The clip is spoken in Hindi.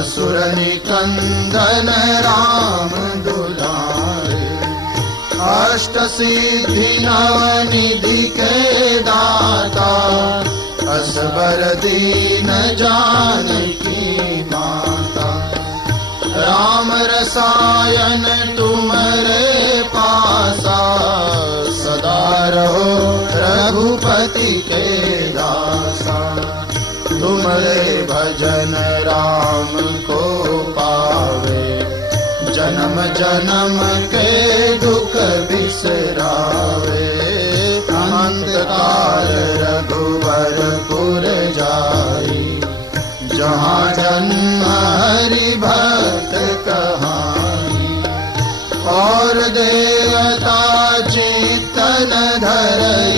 असुर निकंदन राम दुलारे। अष्ट सिद्धि नवनिधि के दाता, असबर दीन जानकी माता। राम रसायन तुम्हारे पासा, सदा रहो रघुपति के दासा। तुम्हारे भजन राम को पावे, जन्म जन्म के दुख बिसरावे। अंत काल रघुबरपुर जाई, जहाँ जन्म हरि भक्त कहाई। और देवता चित्तन धरई,